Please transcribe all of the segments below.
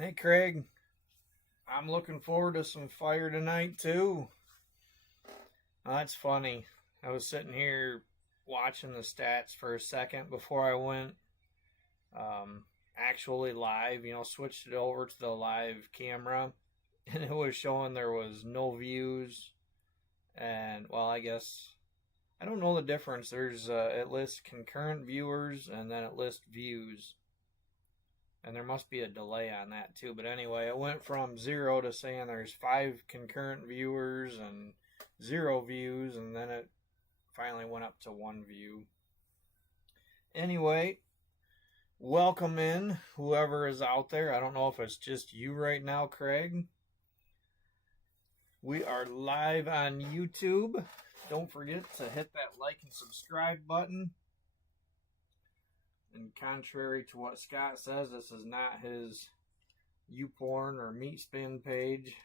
Hey Craig, I'm looking forward to some fire tonight too. That's funny. I was sitting here watching the stats for a second before I went actually live, switched it over to the live camera and it was showing there was no views and well, I guess I don't know the difference. There's it lists concurrent viewers and then it lists views. And there must be a delay on that too. But anyway, it went from 0 to saying there's 5 concurrent viewers and 0 views, and then it finally went up to 1 view. Anyway, welcome in whoever is out there. I don't know if it's just you right now, Craig. We are live on YouTube. Don't forget to hit that like and subscribe button. And contrary to what Scott says, this is not his YouPorn or meat spin page.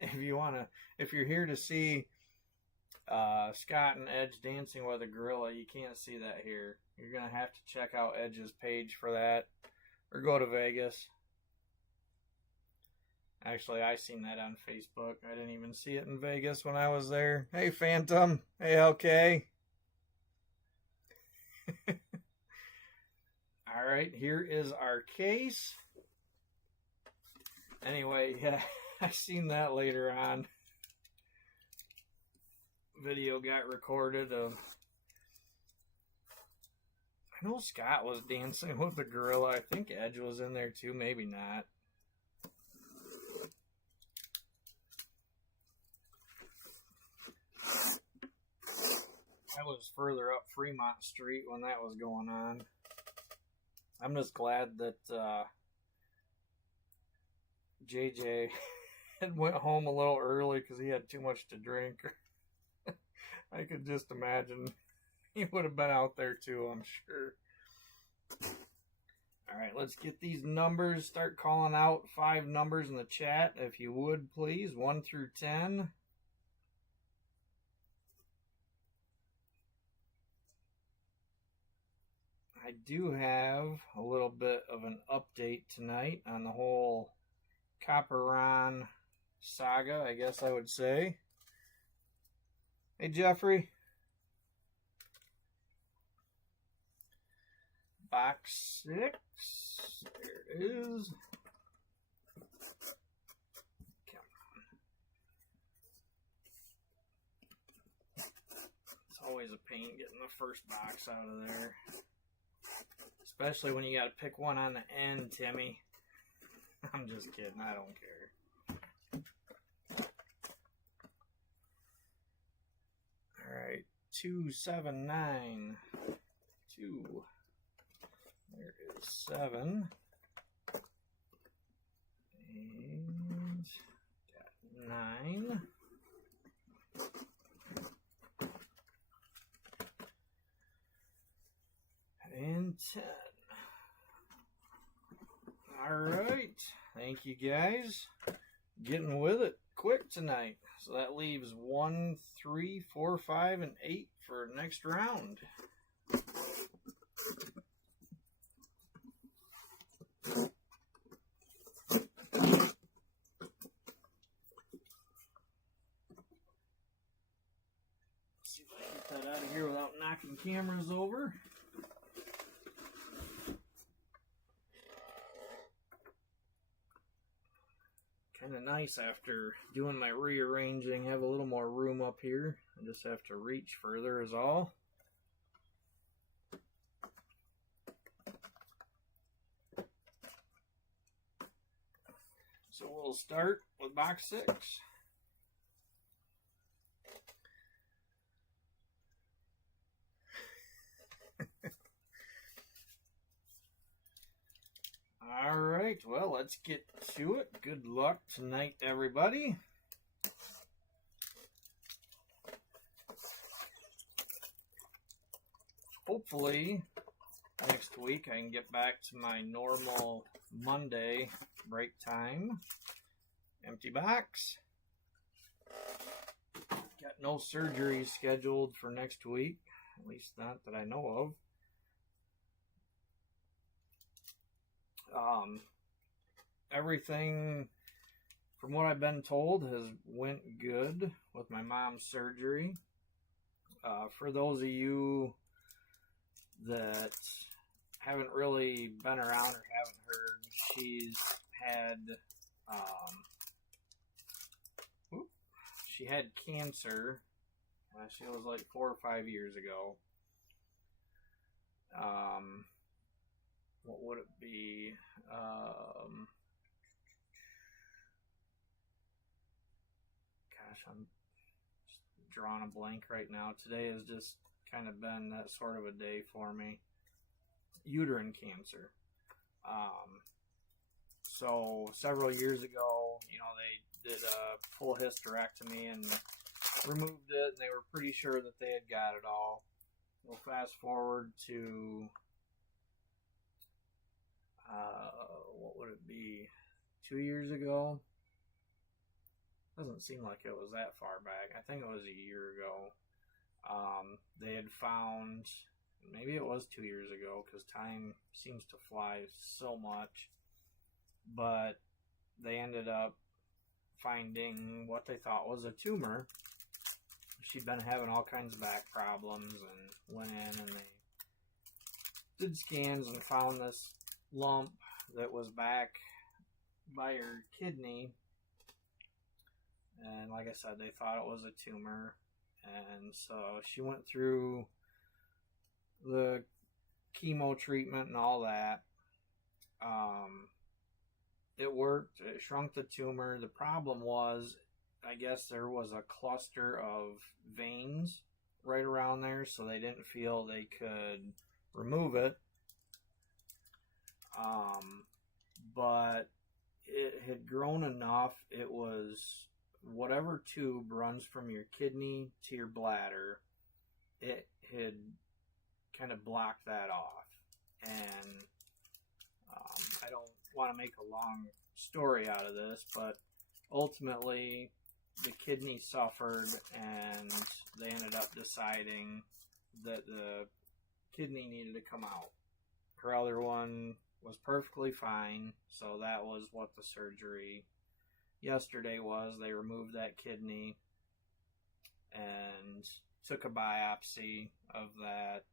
If you're here to see Scott and Edge dancing with a gorilla, you can't see that here. You're gonna have to check out Edge's page for that, or go to Vegas. Actually, I seen that on Facebook. I didn't even see it in Vegas when I was there. Hey, Phantom. Hey, okay. All right, here is our case. Anyway, yeah, I seen that later on. Video got recorded of. I know Scott was dancing with the gorilla. I think Edge was in there too. Maybe not. I was further up Fremont Street when that was going on. I'm just glad that JJ had went home a little early because he had too much to drink. I could just imagine he would have been out there too, I'm sure. All right, let's get these numbers. Start calling out 5 numbers in the chat, if you would, please. 1 through 10. I do have a little bit of an update tonight on the whole Copper Ron saga, I guess I would say. Hey, Jeffrey. Box 6. There it is. Come on. It's always a pain getting the first box out of there. Especially when you got to pick one on the end, Timmy. I'm just kidding. I don't care. All right. 279. 2. There is 7. And got 9. And 10. Alright. Thank you guys. Getting with it quick tonight. So that leaves 1, 3, 4, 5, and 8 for next round. See if I can get that out of here without knocking cameras over. Kind of nice after doing my rearranging, have a little more room up here. I just have to reach further is all. So we'll start with box 6. All right, well, let's get to it. Good luck tonight, everybody. Hopefully, next week I can get back to my normal Monday break time. Empty box. Got no surgery scheduled for next week, at least not that I know of. everything, from what I've been told, has went good with my mom's surgery. For those of you that haven't really been around or haven't heard, she's had she had cancer. She was like 4 or 5 years ago. What would it be? Gosh, I'm just drawing a blank right now. Today has just kind of been that sort of a day for me. Uterine cancer. So several years ago, they did a full hysterectomy and removed it, and they were pretty sure that they had got it all. We'll fast forward to what would it be? 2 years ago? Doesn't seem like it was that far back. I think it was a year ago. They had found, maybe it was 2 years ago, because time seems to fly so much, but they ended up finding what they thought was a tumor. She'd been having all kinds of back problems, and went in and they did scans and found this lump that was back by her kidney. And like I said, they thought it was a tumor. And so she went through the chemo treatment and all that. It worked. It shrunk the tumor. The problem was, I guess there was a cluster of veins right around there, so they didn't feel they could remove it. But it had grown enough. It was whatever tube runs from your kidney to your bladder, it had kind of blocked that off. And I don't want to make a long story out of this, but ultimately the kidney suffered, and they ended up deciding that the kidney needed to come out. Her other one was perfectly fine, so that was what the surgery yesterday was. They removed that kidney and took a biopsy of that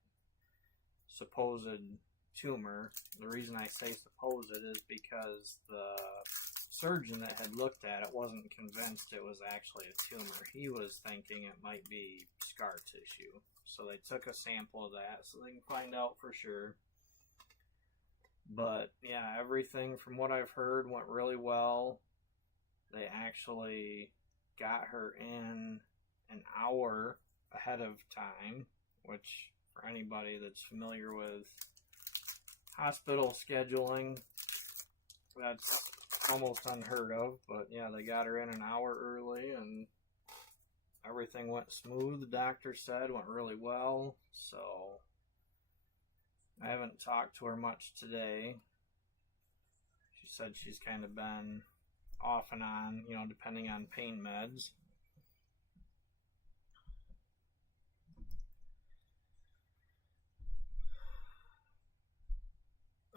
supposed tumor. The reason I say supposed is because the surgeon that had looked at it wasn't convinced it was actually a tumor. He was thinking it might be scar tissue. So they took a sample of that so they can find out for sure. But yeah, everything from what I've heard went really well. They actually got her in an hour ahead of time, which for anybody that's familiar with hospital scheduling, that's almost unheard of. But yeah, they got her in an hour early and everything went smooth. The doctor said went really well. So I haven't talked to her much today. She said she's kind of been off and on, depending on pain meds.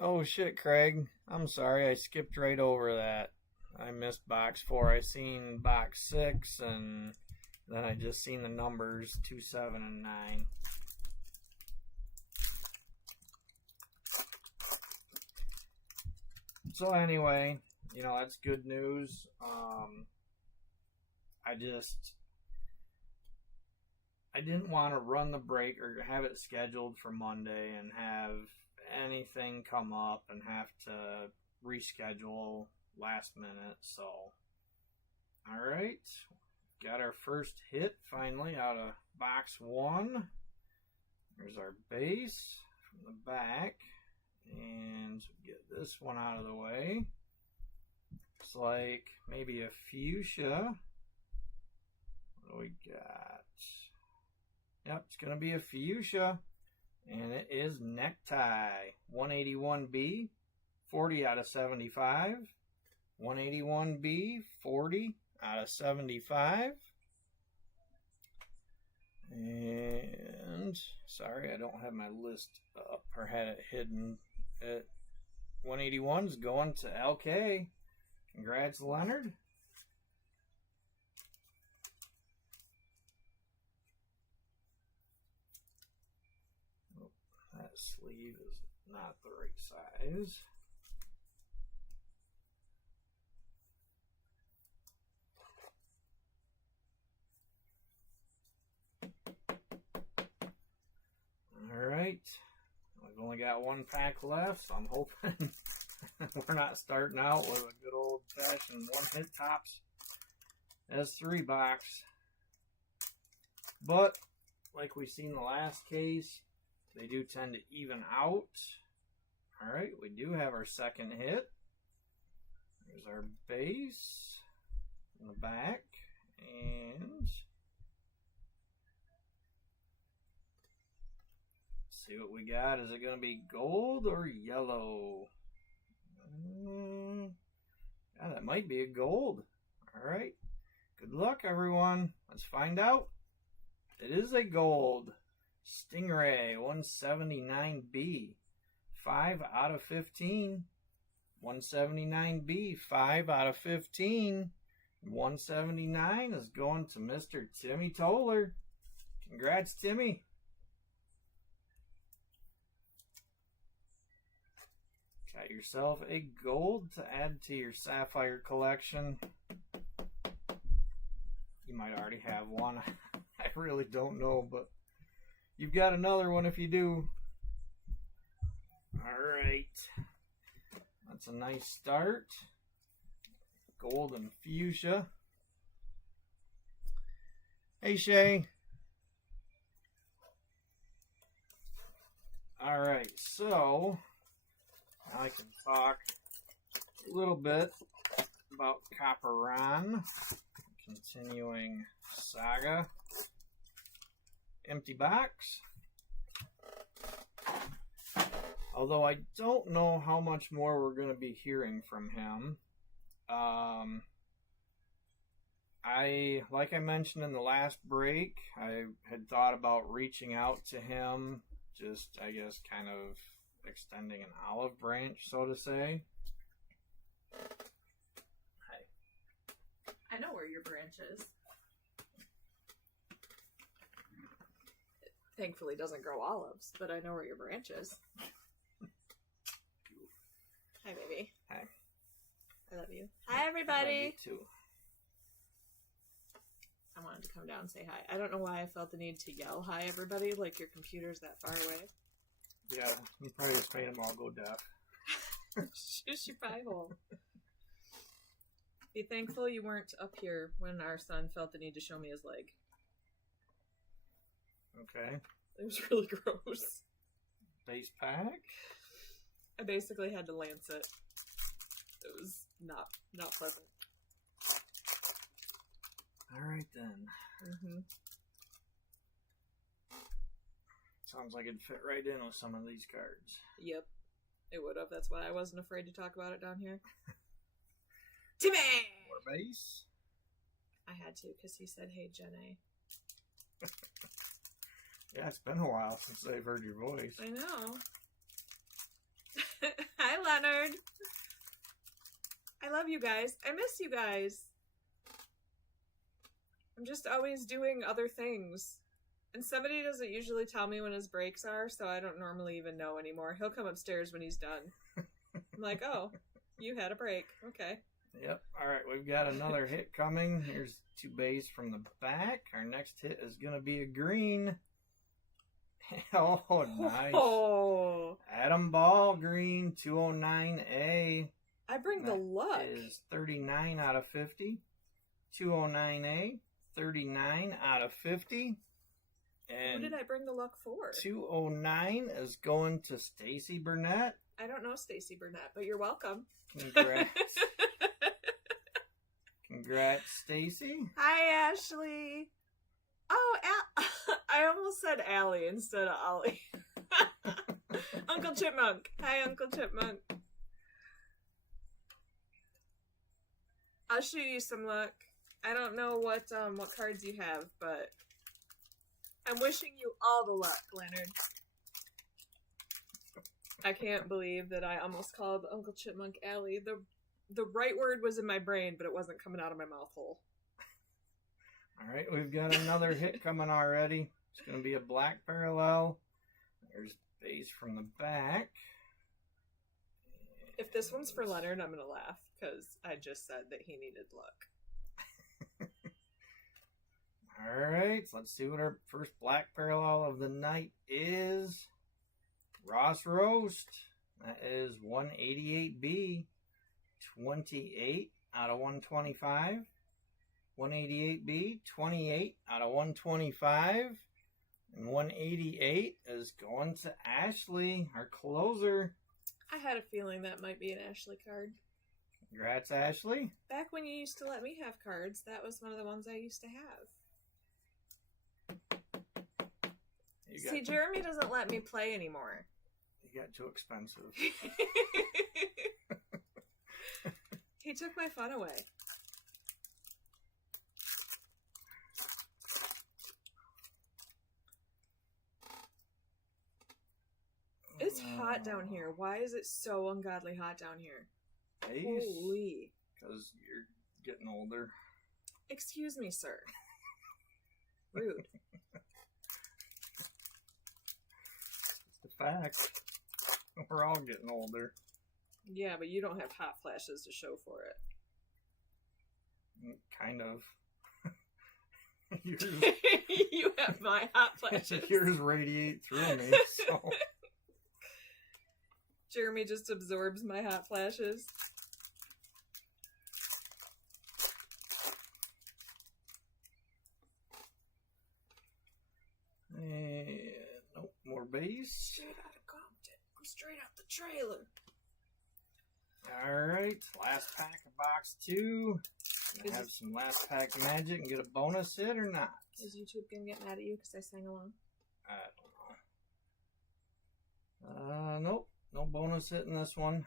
Oh shit, Craig. I'm sorry, I skipped right over that. I missed box 4. I seen box 6, and then I just seen the numbers 2, 7, and 9. So anyway, that's good news. I didn't want to run the break or have it scheduled for Monday and have anything come up and have to reschedule last minute. So, alright, got our first hit finally out of box 1. There's our base from the back. And get this one out of the way. Looks like maybe a fuchsia. What do we got? Yep, it's going to be a fuchsia. And it is necktie. 181B, 40 out of 75. 181B, 40 out of 75. And, sorry, I don't have my list up or had it hidden. 181 is going to LK. Congrats, Leonard. Oh, that sleeve is not the right size. Alright, we've only got one pack left, so I'm hoping we're not starting out with a good old-fashioned one-hit tops S3 box. But, like we've seen in the last case, they do tend to even out. Alright, we do have our second hit. There's our base in the back, and see what we got. Is it going to be gold or yellow? Yeah, that might be a gold. Alright. Good luck, everyone. Let's find out. It is a gold. Stingray 179B. 5 out of 15. 179B. 5 out of 15. 179 is going to Mr. Timmy Toller. Congrats, Timmy. Got yourself a gold to add to your Sapphire collection. You might already have one. I really don't know, but you've got another one if you do. Alright. That's a nice start. Gold and fuchsia. Hey, Shay. Alright, so now I can talk a little bit about Copper Ron. Continuing saga. Empty box. Although I don't know how much more we're going to be hearing from him. Like I mentioned in the last break, I had thought about reaching out to him, just, I guess, kind of extending an olive branch, so to say. I know where your branch is. It thankfully doesn't grow olives, but I know where your branch is. Hi, baby. Hi. I love you. Hi, everybody. I love you too. I wanted to come down and say hi. I don't know why I felt the need to yell hi, everybody, like your computer's that far away. Yeah, you probably just made them all go deaf. Shush your pie hole. Be thankful you weren't up here when our son felt the need to show me his leg. Okay. It was really gross. Base pack? I basically had to lance it. It was not pleasant. Alright then. Mm-hmm. Sounds like it'd fit right in with some of these cards. Yep. It would have. That's why I wasn't afraid to talk about it down here. Timmy! More base? I had to, because he said, hey, Jenny. Yeah, it's been a while since I've heard your voice. I know. Hi, Leonard. I love you guys. I miss you guys. I'm just always doing other things. And somebody doesn't usually tell me when his breaks are, so I don't normally even know anymore. He'll come upstairs when he's done. I'm like, oh, you had a break. Okay. Yep. Alright, we've got another hit coming. Here's 2 base from the back. Our next hit is going to be a green. Oh, nice. Oh. Adam Ball, green, 209A. I bring the luck. Is 39 out of 50. 209A, 39 out of 50. And who did I bring the luck for? 209 is going to Stacy Burnett. I don't know Stacy Burnett, but you're welcome. Congrats. Congrats, Stacy. Hi, Ashley. Oh, I almost said Allie instead of Ollie. Uncle Chipmunk. Hi, Uncle Chipmunk. I'll shoot you some luck. I don't know what cards you have, but I'm wishing you all the luck, Leonard. I can't believe that I almost called Uncle Chipmunk Allie. The The right word was in my brain, but it wasn't coming out of my mouth hole. All right, we've got another hit coming already. It's going to be a black parallel. There's base from the back. If this one's for Leonard, I'm going to laugh because I just said that he needed luck. All right, so let's see what our first black parallel of the night is. Ross Roast. That is 188B. 28 out of 125. 188B, 28 out of 125. And 188 is going to Ashley, our closer. I had a feeling that might be an Ashley card. Congrats, Ashley. Back when you used to let me have cards, that was one of the ones I used to have. See, Jeremy doesn't let me play anymore. You got too expensive. He took my fun away. It's hot down here. Why is it so ungodly hot down here? Holy. Because you're getting older. Excuse me, sir. Rude. It's a fact. We're all getting older. Yeah, but you don't have hot flashes to show for it. Kind of. Yours, you have my hot flashes. Yours radiate through me, so... Jeremy just absorbs my hot flashes. And nope, more base. Straight out of Compton. I'm straight out the trailer. Alright, last pack of box 2. Gonna have some last pack magic and get a bonus hit or not? Is YouTube gonna get mad at you because I sang along? I don't know. Nope. No bonus hit in this one.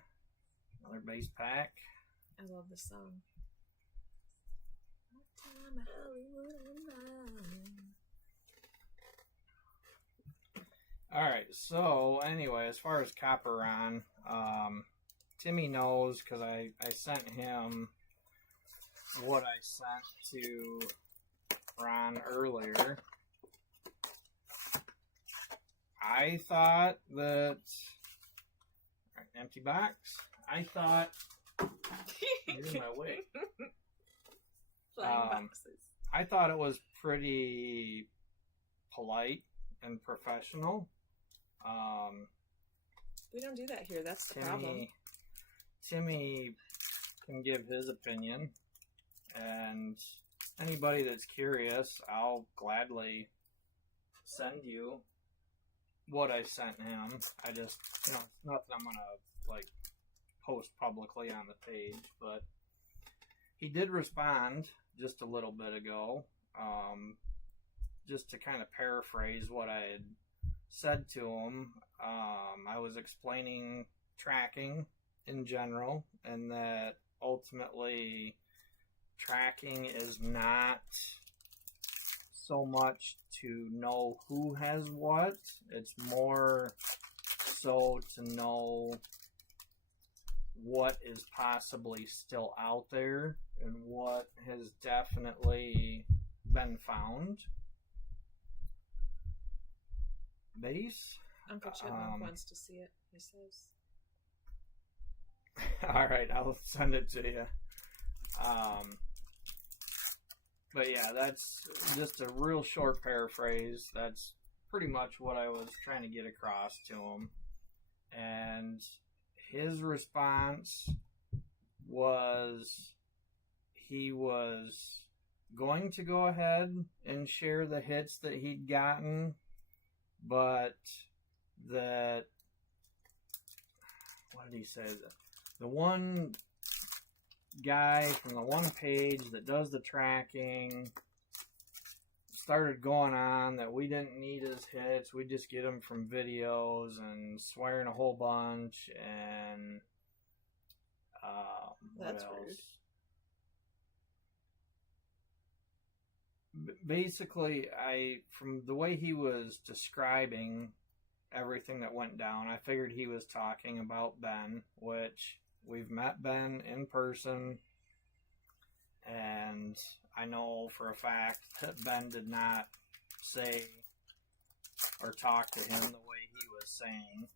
Another base pack. I love this song. Alright, so anyway, as far as Copper Ron, Timmy knows because I sent him what I sent to Ron earlier. I thought that... Empty box. I thought... Here's my way. Flying boxes. I thought it was pretty polite and professional. We don't do that here. That's the problem. Timmy can give his opinion. And anybody that's curious, I'll gladly send you what I sent him. I just, it's nothing I'm gonna like post publicly on the page, but he did respond just a little bit ago. Just to kind of paraphrase what I had said to him, I was explaining tracking in general, and that ultimately tracking is not so much to know who has what. It's more so to know what is possibly still out there and what has definitely been found. Base. Uncle Chipmunk wants to see it, he says. Alright, I'll send it to you. But yeah, that's just a real short paraphrase. That's pretty much what I was trying to get across to him. And his response was he was going to go ahead and share the hits that he'd gotten, but that, what did he say? The one guy from the one page that does the tracking started going on that we didn't need his hits, we just get them from videos, and swearing a whole bunch, and That's rude. Basically, from the way he was describing everything that went down, I figured he was talking about Ben, which we've met Ben in person, and I know for a fact that Ben did not say or talk to him the way he was saying.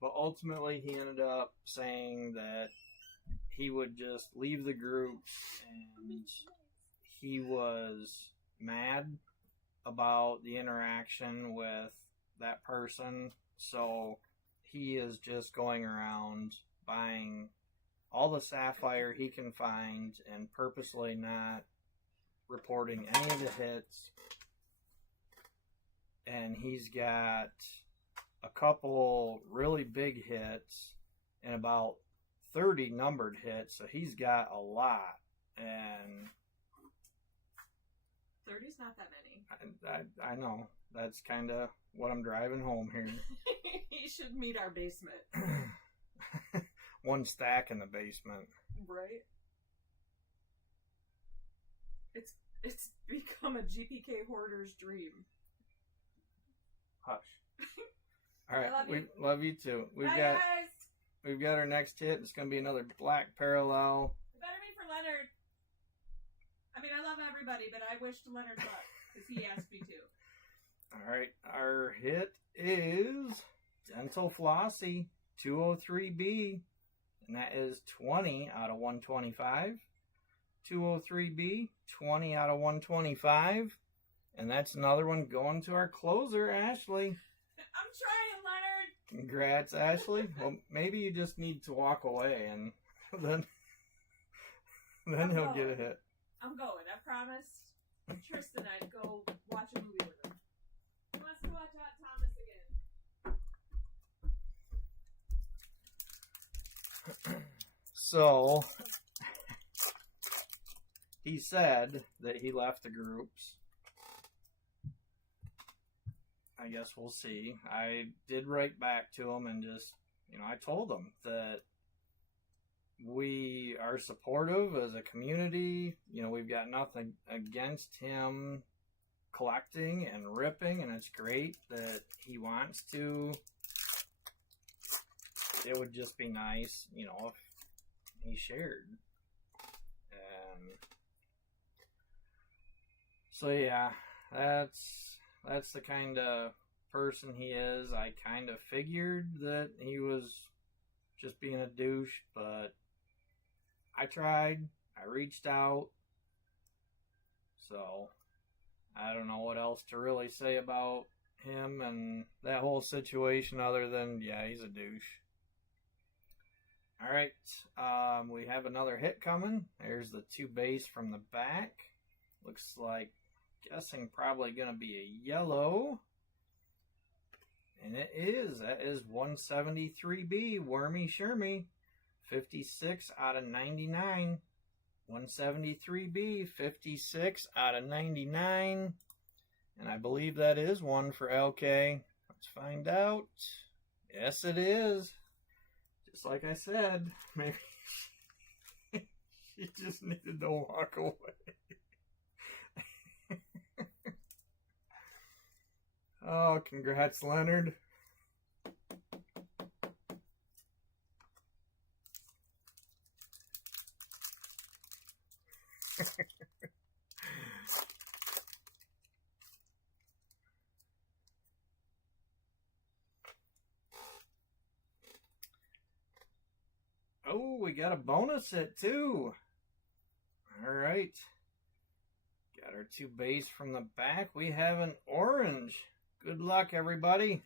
But ultimately, he ended up saying that he would just leave the group, and he was mad about the interaction with that person. So he is just going around buying all the Sapphire he can find and purposely not reporting any of the hits. And he's got a couple really big hits and about 30 numbered hits, so he's got a lot. And 30's not that many. I know. That's kind of what I'm driving home here. He should meet our basement. One stack in the basement. Right? It's become a GPK hoarder's dream. Hush. All right, love we you. love you too. Bye, guys. We've got our next hit. It's going to be another black parallel. It better be for Leonard. I mean, I love everybody, but I wish Leonard luck because he asked me to. All right, our hit is Dental Flossie 203B, and that is 20 out of 125. 203B, 20 out of 125. And that's another one going to our closer, Ashley. I'm trying, Leonard. Congrats, Ashley. Well, maybe you just need to walk away, and then he'll get a hit. I'm going. I promised Tristan I'd go watch a movie with him. He wants to watch Hot Thomas again. So, he said that he left the groups. I guess we'll see. I did write back to him and just, I told him that we are supportive as a community. We've got nothing against him collecting and ripping, and it's great that he wants to. It would just be nice, if he shared. And so, yeah, that's the kind of person he is. I kind of figured that he was just being a douche, but I tried. I reached out. So, I don't know what else to really say about him and that whole situation other than, yeah, he's a douche. Alright, we have another hit coming. There's the 2 base from the back. Looks like, guessing probably going to be a yellow. And it is. That is 173B, Wormy Shermy. 56 out of 99. 173B, 56 out of 99. And I believe that is one for LK. Let's find out. Yes, it is. Just like I said, maybe she just needed to walk away. Oh, congrats, Leonard. Oh, we got a bonus hit too. All right. Got our 2 base from the back. We have an orange. Good luck, everybody.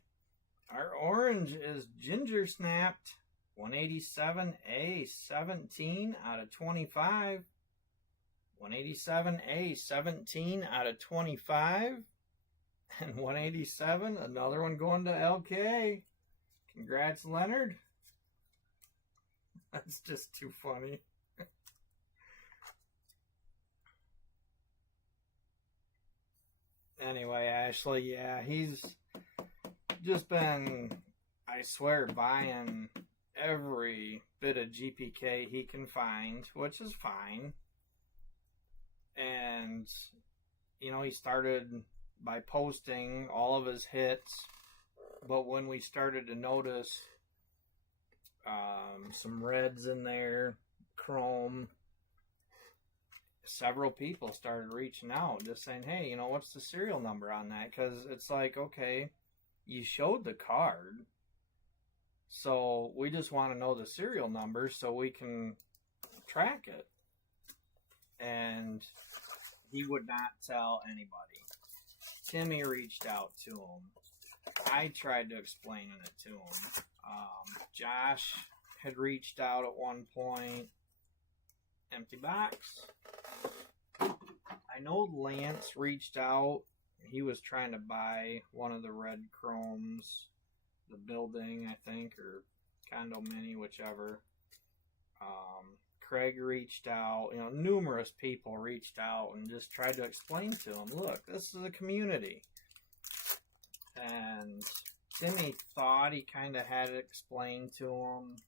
Our orange is Ginger Snapped. 187A, 17 out of 25. 187A, 17 out of 25. And 187, another one going to LK. Congrats, Leonard. That's just too funny. Anyway, Ashley, yeah, he's just been, I swear, buying every bit of GPK he can find, which is fine. And, he started by posting all of his hits, but when we started to notice some reds in there, chrome. Several people started reaching out, just saying, "Hey, you know, what's the serial number on that?" Because it's like, okay, you showed the card, so we just want to know the serial number so we can track it. And he would not tell anybody. Timmy reached out to him. I tried to explain it to him. Josh had reached out at one point. Empty box. I know Lance reached out. He was trying to buy one of the red chromes, the building, I think, or condo mini, whichever. Craig reached out. You know, numerous people reached out and just tried to explain to him, look, this is a community. And Timmy thought he kind of had it explained to him.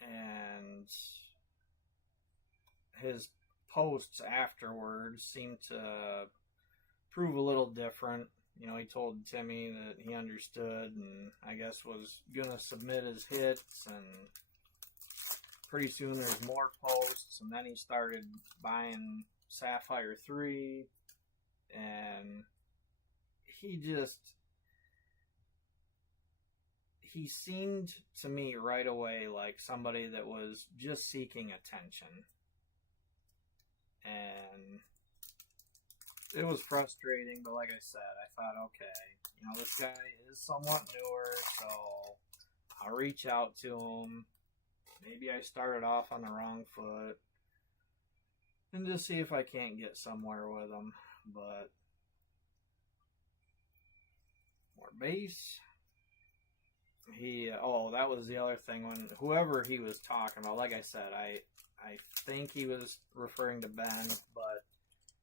And his posts afterwards seemed to prove a little different. You know, he told Timmy that he understood and I guess was going to submit his hits, and pretty soon there's more posts, and then he started buying Sapphire 3, and he seemed to me right away like somebody that was just seeking attention. And it was frustrating, but like I said, I thought, okay, you know, this guy is somewhat newer, so I'll reach out to him. Maybe I started off on the wrong foot and just see if I can't get somewhere with him. But more base. That was the other thing, when whoever he was talking about, like I said, I think he was referring to Ben, but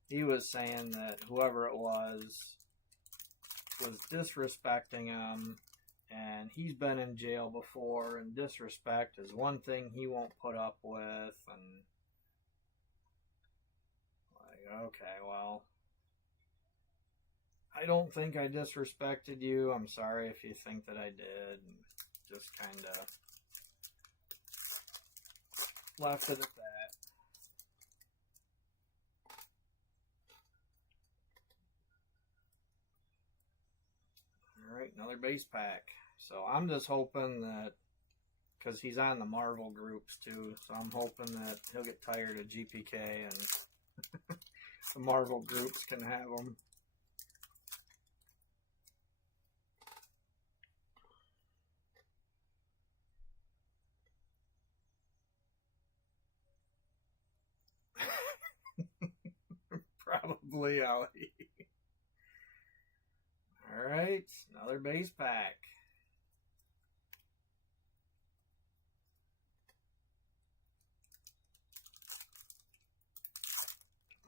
he was saying that whoever it was disrespecting him, and he's been in jail before, and disrespect is one thing he won't put up with, and like, okay, well, I don't think I disrespected you. I'm sorry if you think that I did. And just kind of left it at that. Alright, another base pack. So I'm just hoping that, because he's on the Marvel groups too, so I'm hoping that he'll get tired of GPK and the Marvel groups can have him. Probably, Ollie. Alright, another base pack.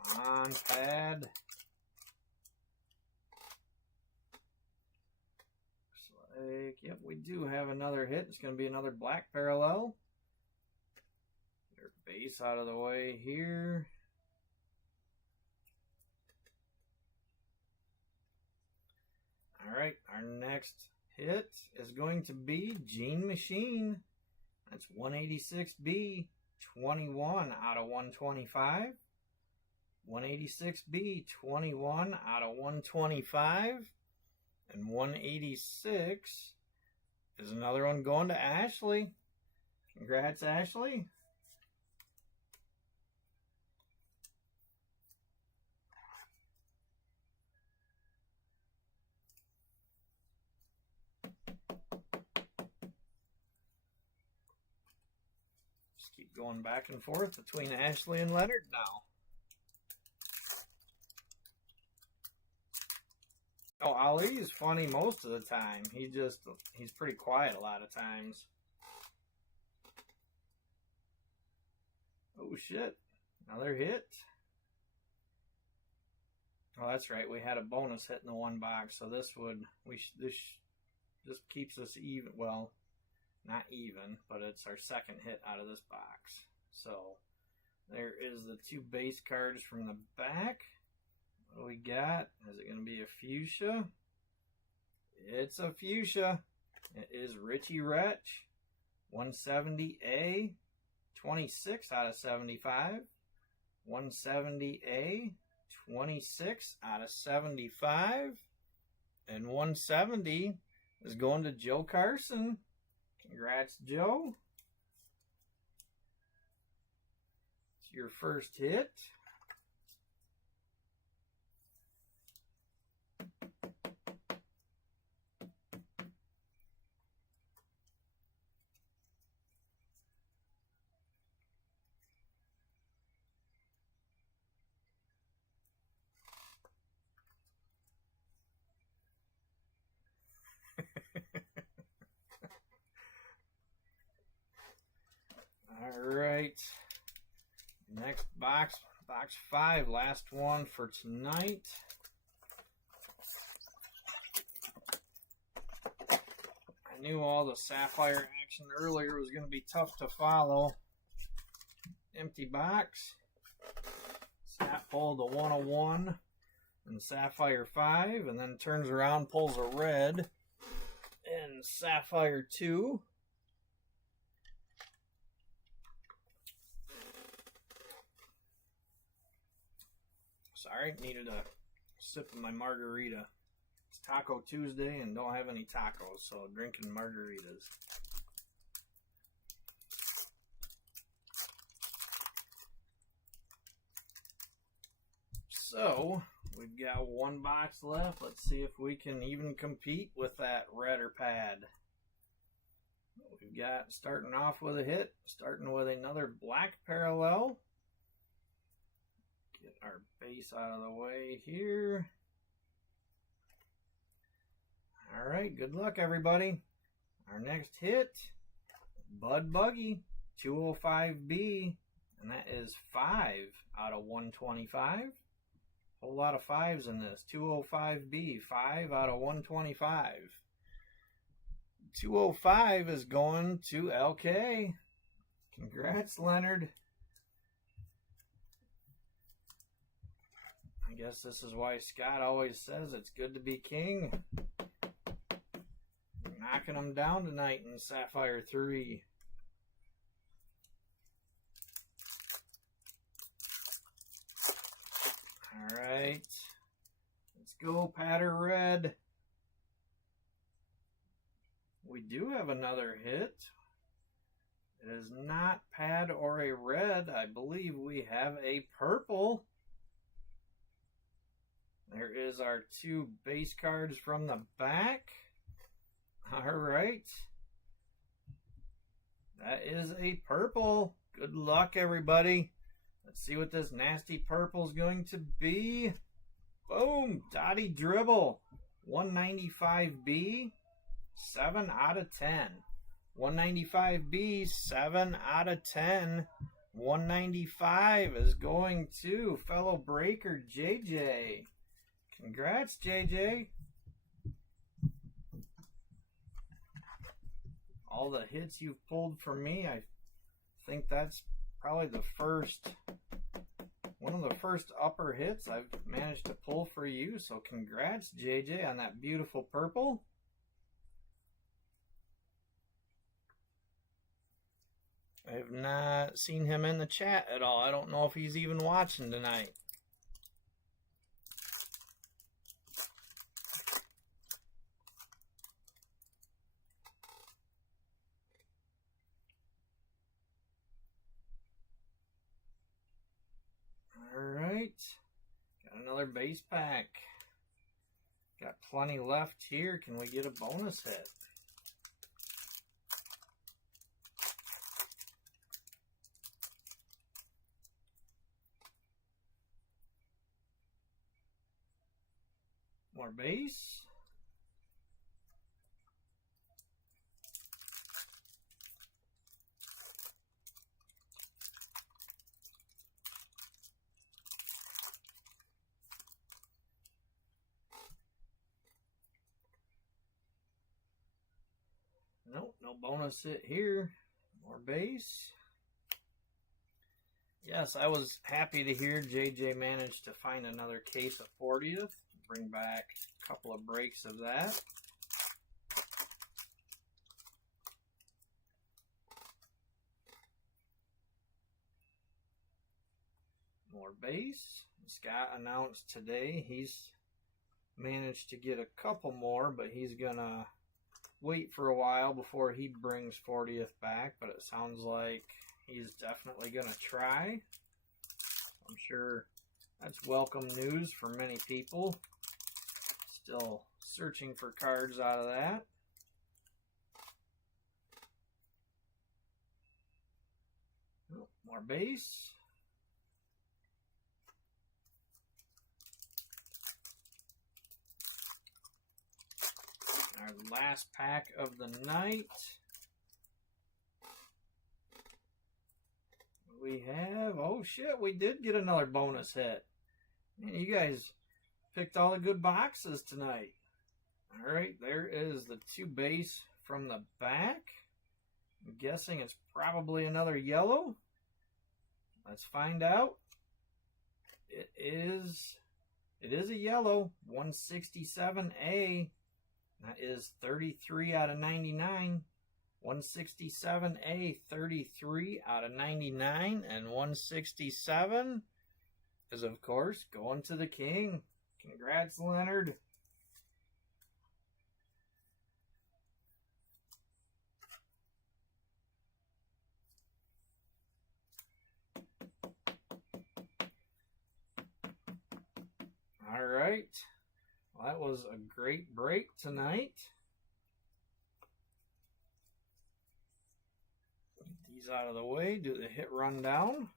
Come on, pad. Looks like, yep, we do have another hit. It's going to be another black parallel. Their base out of the way here. Alright, our next hit is going to be Gene Machine. That's 186B, 21 out of 125. 186B, 21 out of 125. And 186 is another one going to Ashley. Congrats, Ashley. Keep going back and forth between Ashley and Leonard now. Oh, Ali's funny most of the time. He's pretty quiet a lot of times. Oh shit. Another hit. Oh, that's right. We had a bonus hit in the one box, so this just keeps us even. Well, not even, but it's our second hit out of this box. So there is the two base cards from the back. What do we got? Is it going to be a fuchsia? It's a fuchsia. It is Richie Rich, 170A, 26 out of 75. 170A, 26 out of 75. And 170 is going to Joe Carson. Congrats, Joe. It's your first hit. All right. Next box, box 5, last one for tonight. I knew all the Sapphire action earlier was going to be tough to follow. Empty box. Sap pulled a 101 and Sapphire 5, and then turns around, pulls a red and Sapphire 2. Sorry, needed a sip of my margarita. It's Taco Tuesday and don't have any tacos, so drinking margaritas. So, we've got one box left. Let's see if we can even compete with that redder pad. We've got, starting off with a hit, starting with another black parallel. Get our base out of the way here. Alright, good luck everybody. Our next hit, Bud Buggy, 205B, and that is 5 out of 125. Whole lot of 5s in this. 205B, 5 out of 125. 205 is going to LK. Congrats, Leonard. I guess this is why Scott always says it's good to be king. Knocking them down tonight in Sapphire 3. Alright. Let's go, Patter Red. We do have another hit. It is not Pad or a red. I believe we have a purple. There is our 2 base cards from the back. Alright. That is a purple. Good luck, everybody. Let's see what this nasty purple is going to be. Boom! Dottie Dribble. 195B. 7 out of 10. 195B. 7 out of 10. 195 is going to fellow breaker JJ. Congrats, JJ. All the hits you've pulled for me, I think that's probably the first, one of the first upper hits I've managed to pull for you. So congrats, JJ, on that beautiful purple. I have not seen him in the chat at all. I don't know if he's even watching tonight. Alright, got another base pack. Got plenty left here. Can we get a bonus hit? More base. Nope, no bonus hit here. More base. Yes, I was happy to hear JJ managed to find another case of 40th. Bring back a couple of breaks of that. base. Scott announced today he's managed to get a couple more, but he's gonna wait for a while before he brings 40th back, but it sounds like he's definitely gonna try. I'm sure that's welcome news for many people. Still searching for cards out of that. Oh, more base. Our last pack of the night. We have, oh shit, we did get another bonus hit. Man, you guys picked all the good boxes tonight. Alright, there is the 2 base from the back. I'm guessing it's probably another yellow. Let's find out. It is a yellow, 167A. That is 33 out of 99. 167A, 33 out of 99. And 167 is, of course, going to the king. Congrats, Leonard. All right. Well, that was a great break tonight. Get these out of the way, do the hit rundown.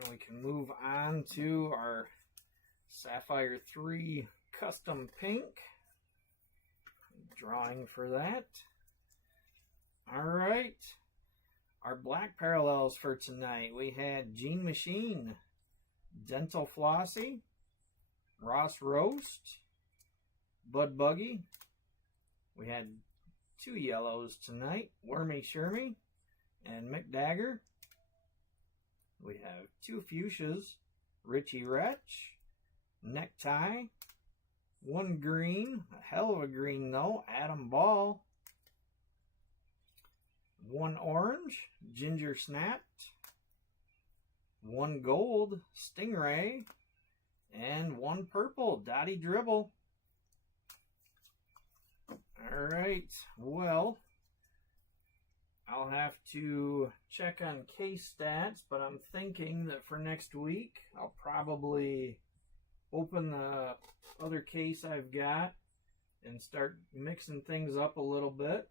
Then we can move on to our Sapphire 3 custom pink. Drawing for that. Alright. Our black parallels for tonight. We had Gene Machine, Dental Flossie, Ross Roast, Bud Buggy. We had 2 yellows tonight, Wormy Shermy and McDagger. We have 2 fuchsias, Richie Retch, Necktie, 1 green, a hell of a green though, Adam Ball, 1 orange, Ginger Snapped, 1 gold, Stingray, and 1 purple, Dottie Dribble. Alright, well, I'll have to check on case stats, but I'm thinking that for next week, I'll probably open the other case I've got and start mixing things up a little bit.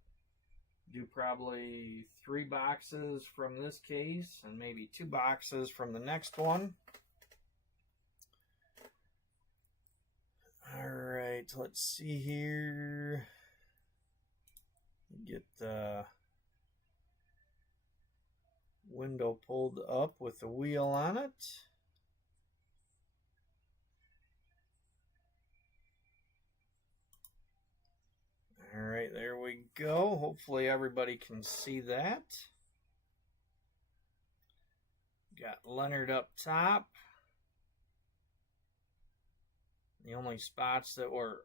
Do probably 3 boxes from this case and maybe 2 boxes from the next one. Alright, let's see here. Get the window pulled up with the wheel on it. Alright, there we go. Hopefully everybody can see that. Got Leonard up top. The only spots that were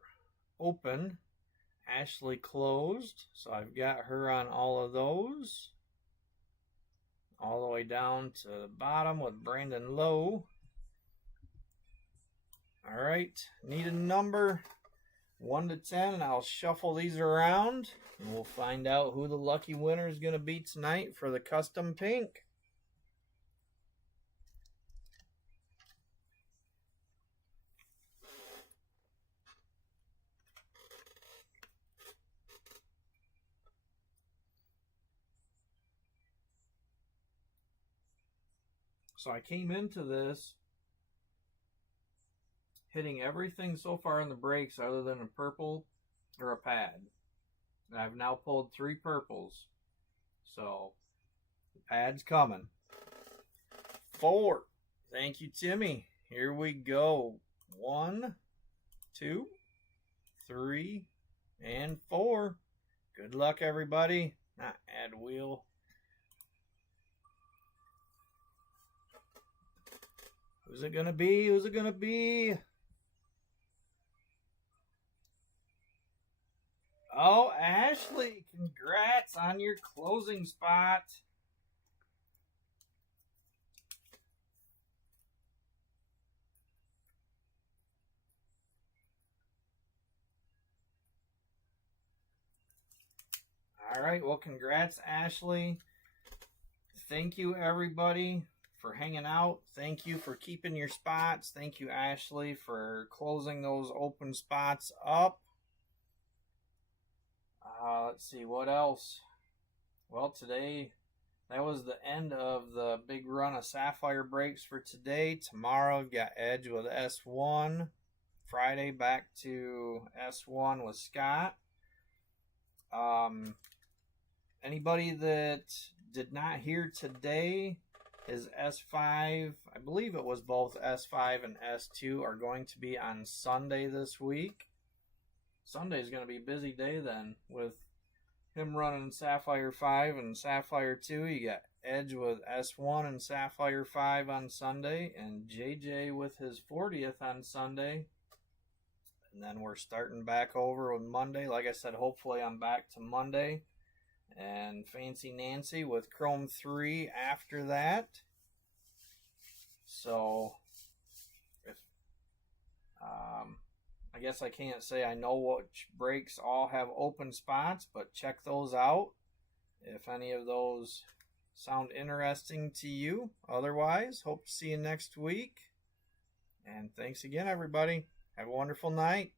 open, Ashley closed, so I've got her on all of those. All the way down to the bottom with Brandon Lowe. Alright, need a number 1 to 10, and I'll shuffle these around, and we'll find out who the lucky winner is going to be tonight for the custom pink. So I came into this hitting everything so far in the breaks other than a purple or a pad. And I've now pulled 3 purples. So the pad's coming. 4. Thank you, Timmy. Here we go. 1, 2, 3, and 4. Good luck, everybody. Not add wheel. Who's it gonna be? Who's it gonna be? Oh, Ashley, congrats on your closing spot. All right, well, congrats, Ashley. Thank you, everybody, for hanging out. Thank you for keeping your spots. Thank you, Ashley, for closing those open spots up. Let's see, what else? Well, today, that was the end of the big run of Sapphire breaks for today. Tomorrow, we've got Edge with S1. Friday, back to S1 with Scott. Anybody that did not hear today, his S5, I believe it was both S5 and S2, are going to be on Sunday this week. Sunday's going to be a busy day then with him running Sapphire 5 and Sapphire 2. You got Edge with S1 and Sapphire 5 on Sunday, and JJ with his 40th on Sunday. And then we're starting back over with Monday. Like I said, hopefully I'm back to Monday. And Fancy Nancy with Chrome 3 after that. So, if I guess I can't say I know which breaks all have open spots, but check those out if any of those sound interesting to you. Otherwise, hope to see you next week. And thanks again, everybody. Have a wonderful night.